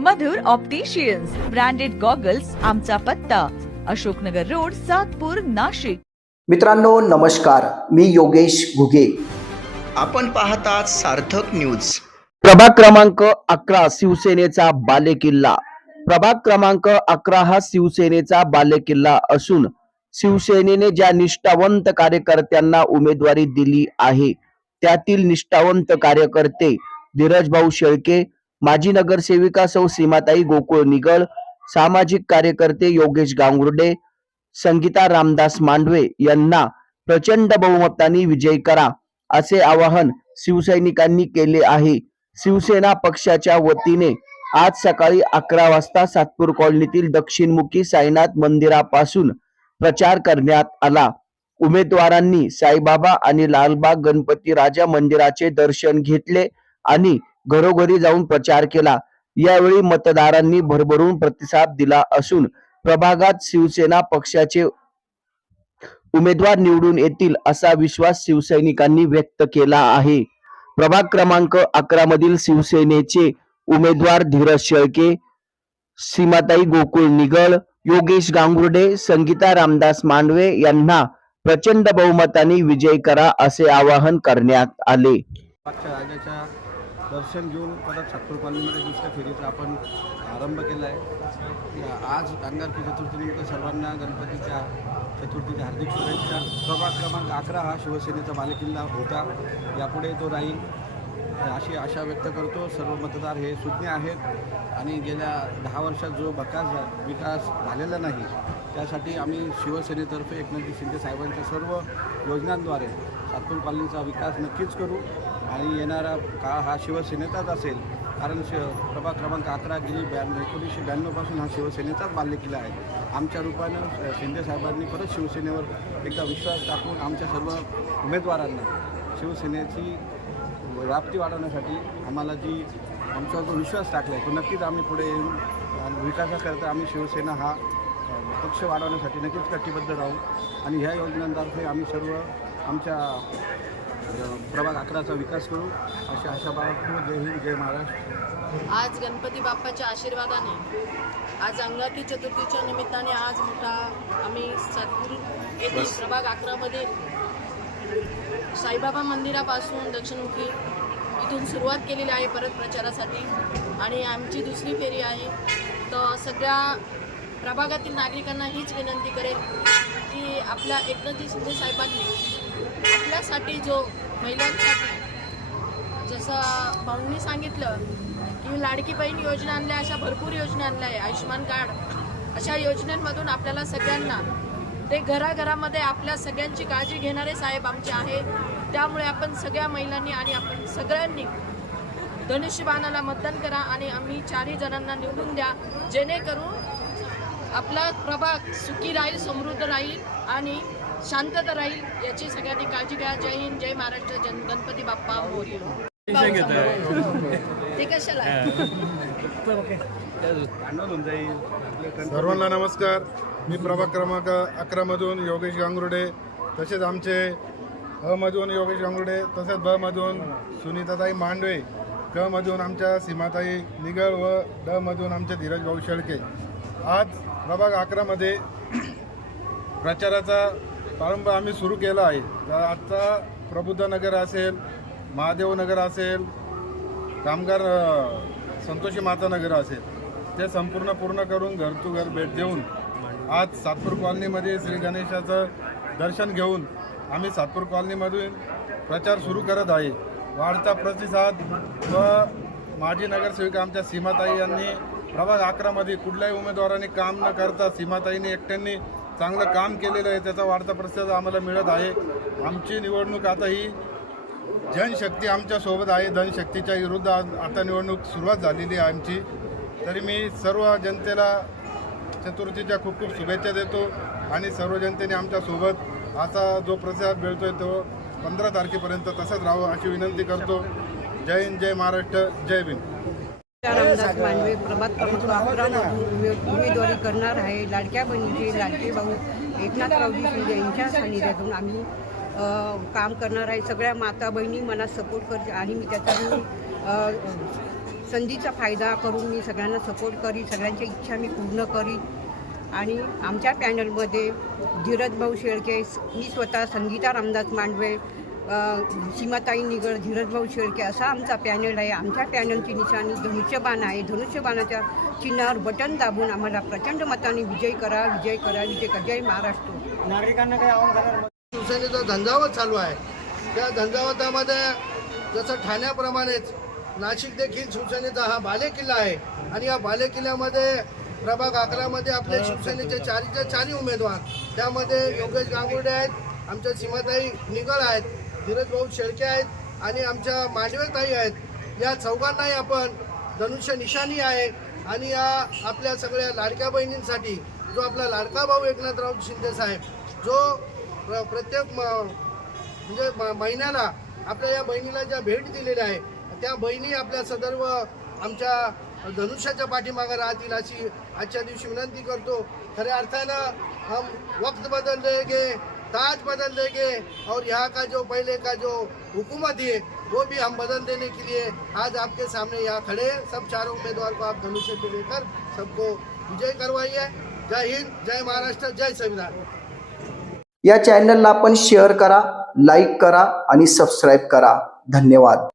मधुर opticians branded goggles आमचा पत्ता Ashoknagar road Satpur Nashik. मित्रांनो नमस्कार. मी योगेश घुगे. आपण पाहतात सार्थक न्यूज प्रभाग क्रमांक अकरा शिवसेनेचा बालेकिल्ला. प्रभाग क्रमांक अकरा हा शिवसेनेचा बालेकिल्ला असून शिवसेनेने ज्या निष्ठावंत कार्यकर्त्यांना उमेदवारी दिली आहे त्यातील निष्ठावंत कार्यकर्ते धीरज भाऊ शेळके माजी नगरसेविका सौ सीमाताई गोकुळ निगळ सामाजिक कार्यकर्ते योगेश गांगुर्डे संगीता रामदास मांडवे यांना प्रचंड बहुमताने विजयी करा असे आवाहन शिवसैनिकांनी केले आहे. शिवसेना पक्षाच्या वतीने आज सकाळी अकरा वाजता सातपूर कॉलनीतील दक्षिणमुखी साईनाथ मंदिरापासून प्रचार करण्यात आला. उमेदवारांनी साईबाबा आणि लालबाग गणपती राजा मंदिराचे दर्शन घेतले आणि घरोघरी जाऊन प्रचार केला. यावेळी मतदारांनी भरभरून प्रतिसाद दिला असून प्रभागात शिवसेना पक्षाचे उमेदवार निवडून येतील असा विश्वास शिवसैनिकांनी व्यक्त केला आहे. प्रभाग क्रमांक अकरा मधील शिवसेनेचे उमेदवार धीरज शेळके सीमाताई गोकुळ निगळ योगेश गांगुर्डे संगीता रामदास मांडवे यांना प्रचंड बहुमताने विजय करा असे आवाहन करण्यात आले. दर्शन घेऊन परत सातपूर कॉलनीमध्ये दुसऱ्या फेरीचा आपण आरंभ केला आहे. आज अंगारकी चतुर्थीनिमित्त सर्वांना गणपतीच्या चतुर्थीच्या हार्दिक शुभेच्छा. प्रभाग क्रमांक अकरा हा शिवसेनेचा बालेकिल्ला होता. यापुढे तो राहील. अशी आशा व्यक्त करतो. सर्व मतदार हे सुज्ञ आहेत. आणि गेल्या दहा वर्षात जो बकास विकास झालेला नाही त्यासाठी आम्ही शिवसेनेतर्फे एकनाथजी शिंदे साहेबांच्या सर्व योजनांद्वारे सातपूर कॉलनीचा विकास नक्कीच करू. आणि येणारा काळ हा शिवसेनेचाच असेल. कारण श प्रभाग क्रमांक अकरा गेली ब्याण्णव एकोणीसशे ब्याण्णवपासून हा शिवसेनेचाच बाल्यकिल्ला आहे. आमच्या रूपानं शिंदेसाहेबांनी शिंदे साहेबांनी परत शिवसेनेवर एकदा विश्वास टाकून आमच्या सर्व उमेदवारांना शिवसेनेची व्याप्ती वाढवण्यासाठी आम्हाला जी आमच्यावर जो विश्वास टाकला आहे तो नक्कीच आम्ही पुढे येऊन विकासाकरता आम्ही शिवसेना हा पक्ष वाढवण्यासाठी नक्कीच कटिबद्ध राहू. आणि ह्या योजनांतर्फे आम्ही सर्व आमच्या प्रभाग अकराचा विकास करू. अशी आशा बाळगतो. जय हिंद जय महाराष्ट्र. आज गणपती बाप्पाच्या आशीर्वादाने आज अंगारकी चतुर्थीच्या निमित्ताने आज मोठा आम्ही सातपूर येथील प्रभाग अकरामध्ये साईबाबा मंदिरापासून दक्षिणमुखी इथून सुरुवात केलेली आहे परत प्रचारासाठी. आणि आमची दुसरी फेरी आहे. तर सगळ्या प्रभागातील नागरिकांना हीच विनंती करेल की आपल्या एकनाथजी शिंदे साहेबांनी आपल्यासाठी जो महिलांसाठी जसं भाऊंनी सांगितलं की लाडकी बहीण योजना आणल्या अशा भरपूर योजना आणल्या आहे आयुष्यमान कार्ड अशा योजनांमधून आपल्याला सगळ्यांना ते घराघरामध्ये आपल्या सगळ्यांची काळजी घेणारे साहेब आमचे आहेत. त्यामुळे आपण सगळ्या महिलांनी आणि आपण सगळ्यांनी धनुष्यबाणाला मतदान करा आणि आम्ही चारही जणांना निवडून द्या जेणेकरून आपला प्रभाग सुखी राहील समृद्ध राहील आणि शांतता राहील याची सगळ्यांनी काळजी घ्या. जय हिंद जय महाराष्ट्र जन गणपती बाप्पा मोर्या. ते कशाला? सर्वांना नमस्कार. मी प्रभाग क्रमांक अकरामधून योगेश गांगुर्डे तसेच आमचे अ मधून योगेश गांगुर्डे तसेच ब मधून सुनीताताई मांडवे क मधून आमच्या सीमाताई निगळ व ड मधून आमचे धीरज भाऊ शेळके. आज प्रभाग अकरामध्ये प्रचाराचा प्रारंभ आम्ही सुरू केला आहे. तर आजचा प्रबुद्ध नगर असेल महादेवनगर असेल कामगार संतोषी मातानगर असेल ते संपूर्ण पूर्ण करून घर टू घर भेट देऊन आज सातपूर कॉलनीमध्ये श्री गणेशाचं दर्शन घेऊन आम्ही सातपूर कॉलनीमधून प्रचार सुरू करत आहे. वाढता प्रतिसाद व माजी नगरसेविका आमच्या सीमाताई यांनी प्रभाग अकरामध्ये कुठल्याही उमेदवाराने काम न करता सीमाताईंनी एकट्यांनी चांगलं काम केलेलं आहे त्याचा वाढता प्रतिसाद आम्हाला मिळत आहे. आमची निवडणूक आता ही जनशक्ती आमच्यासोबत आहे धनशक्तीच्या विरुद्ध आता निवडणूक सुरुवात झालेली आहे आमची. तरी मी सर्व जनतेला चतुर्थीच्या खूप खूप शुभेच्छा देतो आणि सर्व जनतेने आमच्यासोबत असा जो प्रतिसाद मिळतोय तो पंधरा तारखेपर्यंत तसाच राहावं अशी विनंती करतो. जय हिंद जय महाराष्ट्र जय भीम. रामदास मांडवे प्रभात क्रमांक अकरामधून उमे- उमेदवारी करणार आहे. लाडक्या बहिणीचे लाडके भाऊ एकनाथरावजी शिंदे यांच्या सानिध्यातून आम्ही काम करणार आहे. सगळ्या माता बहिणी मला सपोर्ट करते आणि मी त्याचा संधीचा फायदा करून मी सगळ्यांना सपोर्ट करी सगळ्यांच्या इच्छा मी पूर्ण करी. आणि आमच्या पॅनलमध्ये धीरज भाऊ शेळके मी स्वतः संगीता रामदास मांडवे सीमाताई निगड धीरज भाऊ शेळके असा आमचा पॅनल आहे. आमच्या पॅनलची निशाणी धनुष्यबाण आहे. धनुष्यबाणाच्या चिन्हावर बटन दाबून आम्हाला प्रचंड मताने विजय करा विजय करा विजय करा. जय महाराष्ट्र. शिवसेनेचा झंझावत चालू आहे त्या झंझावतामध्ये जसं ठाण्याप्रमाणेच नाशिक देखील शिवसेनेचा हा बालेकिल्ला आहे आणि या बालेकिल्ल्यामध्ये प्रभाग अकरामध्ये आपले शिवसेनेचे चारीचे चारही उमेदवार त्यामध्ये योगेश गांगुर्डे आहेत आमच्या सीमाताई निगळ आहेत. धीरज भाऊ शेळके आहेत आणि आमच्या मांडवेताई आहेत. या चौघांनाही आपण धनुष्य निशाणी आहे आणि या आपल्या सगळ्या लाडक्या बहिणींसाठी जो आपला लाडका भाऊ एकनाथराव शिंदे साहेब जो प्र प्रत्येक म म्हणजे म- महिन्याला आपल्या या बहिणीला ज्या भेट दिलेल्या आहे त्या बहिणी आपल्या सदर्व आमच्या धनुष्याच्या पाठीमागे राहतील अशी आजच्या दिवशी विनंती करतो. खऱ्या अर्थानं हम वक्त बदल गे ताज बदल देंगे और यहाँ का जो पहले का जो हुकूमत है वो भी हम बदल देने के लिए आज आपके सामने यहाँ खड़े हैं। सब चारों उम्मीदवार को आप धनुष्य पे लेकर सबको विजय करवाइए। जय हिंद, जय महाराष्ट्र, जय संविधान। या चॅनलला शेअर करा लाइक करा सब्सक्राइब करा. धन्यवाद.